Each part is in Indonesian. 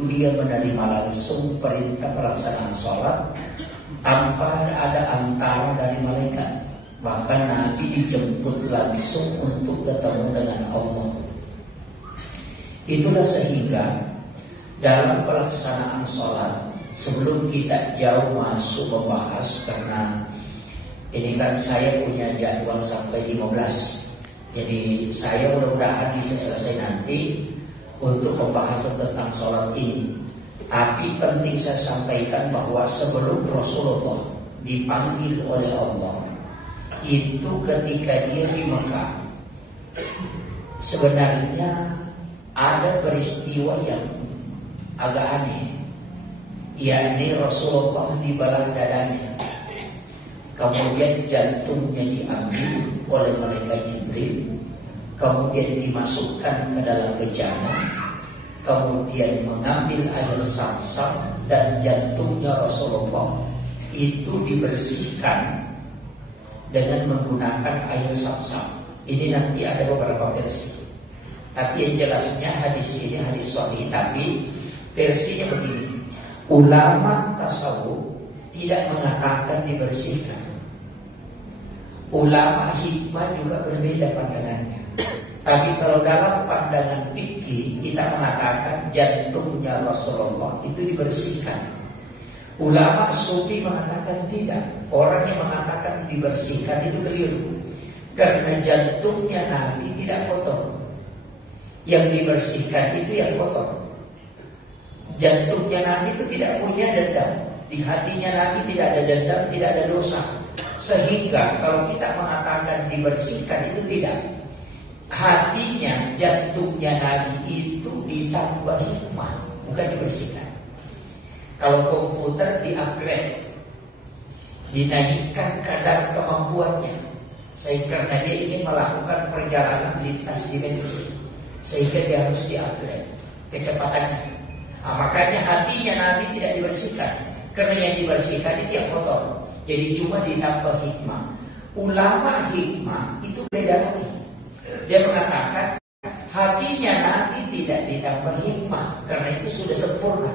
dia menerima langsung perintah pelaksanaan sholat tanpa ada antara dari malaikat. Bahkan Nabi dijemput langsung untuk ketemu dengan Allah. Itulah sehingga dalam pelaksanaan sholat, sebelum kita jauh masuk membahas, karena ini kan saya punya jadwal sampai 15. Jadi saya mudah-mudahan bisa selesai nanti untuk pembahasan tentang sholat ini. Tapi penting saya sampaikan bahwa sebelum Rasulullah dipanggil oleh Allah, itu ketika dia di Mekah, sebenarnya ada peristiwa yang agak aneh, yakni Rasulullah dibelah dadanya, kemudian jantungnya diambil oleh malaikat Jibril, kemudian dimasukkan ke dalam bejana, kemudian mengambil air Zamzam, dan jantungnya Rasulullah itu dibersihkan dengan menggunakan air Zamzam. Ini nanti ada beberapa versi, tapi yang jelasnya hadis ini hadis sahih. Tapi versinya begini: ulama tasawuf tidak mengatakan dibersihkan. Ulama hikmah juga berbeda pandangannya. Tapi kalau dalam pandangan fikih, kita mengatakan jantungnya Rasulullah itu dibersihkan. Ulama sufi mengatakan tidak. Orang yang mengatakan dibersihkan itu keliru, karena jantungnya Nabi tidak kotor. Yang dibersihkan itu yang kotor. Jantungnya Nabi itu tidak punya dendam. Di hatinya Nabi tidak ada dendam, tidak ada dosa. Sehingga kalau kita mengatakan dibersihkan itu tidak. Hatinya, jantungnya Nabi itu ditambah hikmah, bukan dibersihkan. Kalau komputer di-upgrade, dinaikkan kadar kemampuannya, sehingga karena dia ingin melakukan perjalanan lintas dimensi, sehingga dia harus di-upgrade kecepatannya. Makanya hatinya Nabi tidak dibersihkan, karena yang dibersihkan itu yang kotor. Jadi cuma ditambah hikmah. Ulama hikmah itu beda lagi. Dia mengatakan hatinya Nabi tidak ditambah hikmah, karena itu sudah sempurna.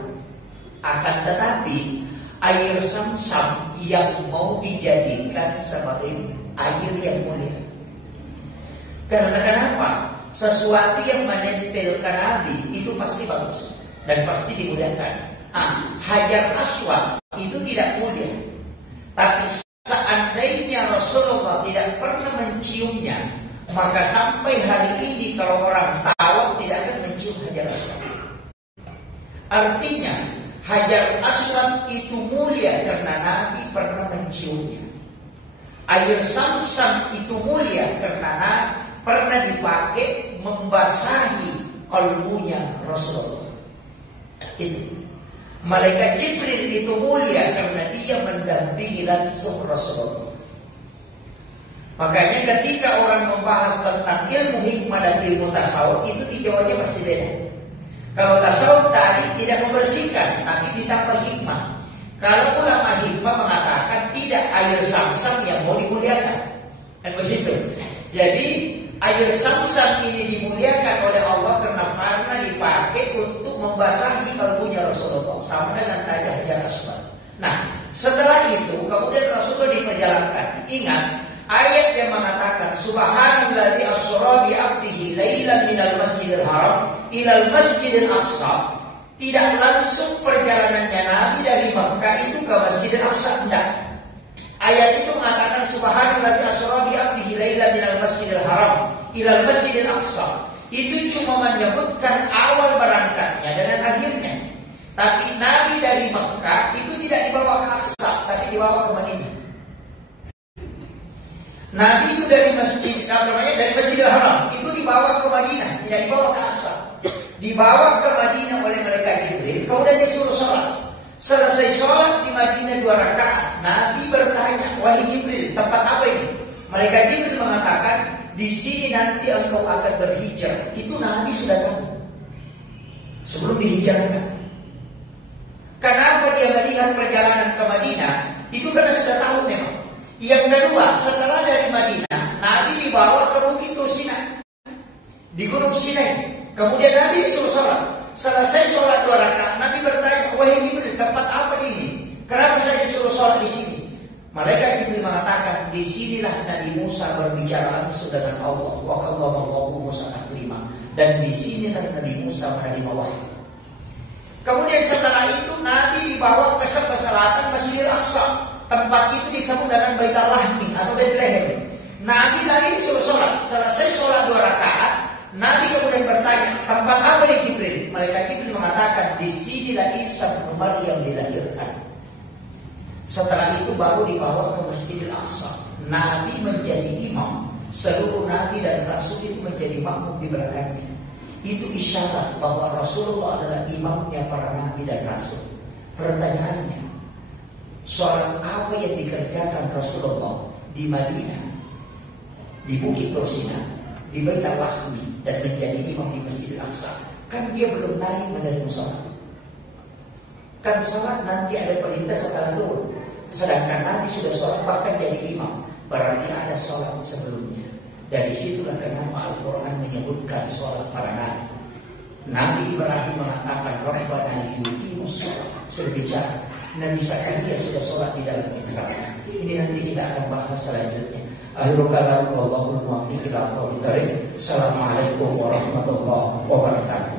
Akan tetapi air Zamzam yang mau dijadikan sebagai air yang mulia. Karena kenapa? Sesuatu yang menempelkan Nabi itu pasti bagus dan pasti dimuliakan. Hajar Aswad itu tidak mulia. Tapi seandainya Rasulullah tidak pernah menciumnya, maka sampai hari ini kalau orang tawaf tidak akan mencium Hajar Aswad. Artinya Hajar Aswad itu mulia karena Nabi pernah menciumnya. Air Zamzam itu mulia karena Nabi pernah dipakai membasahi kalbunya Rasulullah. Itu. Malaikat Jibril itu mulia karena dia mendampingi langsung Rasulullah. Makanya ketika orang membahas tentang ilmu hikmah dan ilmu tasawuf, itu tinjauannya pasti beda. Kalau tasawuf tadi tidak membersihkan, tapi ditambah hikmah. Kalau ulama hikmah mengatakan tidak, air Zamzam yang mau dimuliakan, kan begitu. Jadi air Zamzam ini dimuliakan oleh Allah karena dipakai untuk membasahi kalbunya Rasulullah, sama dengan tadi Hajar Aswad. Nah, setelah itu kemudian Rasulullah diperjalankan. Ingat ayat yang mengatakan subhanalladzi asra bi 'abdihi lailan minal masjidil haram ilal masjidil aqsa. Tidak langsung perjalanannya Nabi dari Makkah itu ke Masjidil Aqsa, tidak. Ayat itu mengatakan subhanalladzi asra bi 'abdihi lailan minal masjidil haram ilal masjidil aqsa. Itu cuma menyebutkan awal berangkatnya dengan akhirnya. Tapi Nabi dari Makkah itu tidak dibawa ke Aqsa, tapi dibawa ke Madinah. Nabi itu dari dari Masjidil Haram itu dibawa ke Madinah, tidak dibawa ke Aqsa. Dibawa ke Madinah oleh malaikat Jibril, kemudian disuruh sholat. Selesai sholat di Madinah 2 rakaat, Nabi bertanya, wahai Jibril, tempat apa ini? Malaikat Jibril mengatakan, di sini nanti engkau akan berhijrah. Itu Nabi sudah tahu sebelum dihijrahkan. Kenapa dia melihat perjalanan ke Madinah? Itu karena sudah tahu memang. Yang kedua, setelah dari Madinah, Nabi dibawa ke Bukit Sinai, di Gunung Sinai. Kemudian Nabi disuruh sholat. Selesai sholat 2 rakaat, Malaikat Jibril mengatakan, disinilah Nabi Musa berbicara langsung dengan Allah. Wa kallamallahu Musa taklima. Dan disinilah Nabi Musa menerima wahyu. Kemudian setelah itu Nabi dibawa ke selatan Masjidil Aqsa. Tempat itu disebut dengan Baitul Lahmi atau Bethlehem. Nabi lagi disuruh sholat. Selesai sholat 2 rakaat, Nabi kemudian bertanya, tempat apa nih Jibril? Malaikat Jibril mengatakan, disinilah Isa bin Maryam dilahirkan. Setelah itu baru dibawa ke Masjidil Aqsa. Nabi menjadi imam. Seluruh Nabi dan Rasul itu menjadi makmum di belakangnya. Itu isyarat bahwa Rasulullah adalah imamnya para Nabi dan Rasul. Pertanyaannya, sholat apa yang dikerjakan Rasulullah di Madinah, di Bukit Tursina, di Baitul Lahmi, dan menjadi imam di Masjidil Aqsa? Kan dia belum naik menerima sholat. Kan sholat nanti ada perintah setelah turun. Sedangkan Nabi sudah sholat bahkan jadi imam. Berarti ada sholat sebelumnya. Dari situlah kenapa Al-Quran menyebutkan sholat para Nabi. Nabi Ibrahim mengatakan, Rabbana liyuqimus sholat. Sudah bicara. Nabi Zakaria sudah sholat di dalam mihrab. Ini nanti kita akan bahas selanjutnya. Akhirul kalam wallahul muwaffiq ila aqwamit thoriq. Assalamualaikum warahmatullahi wabarakatuh.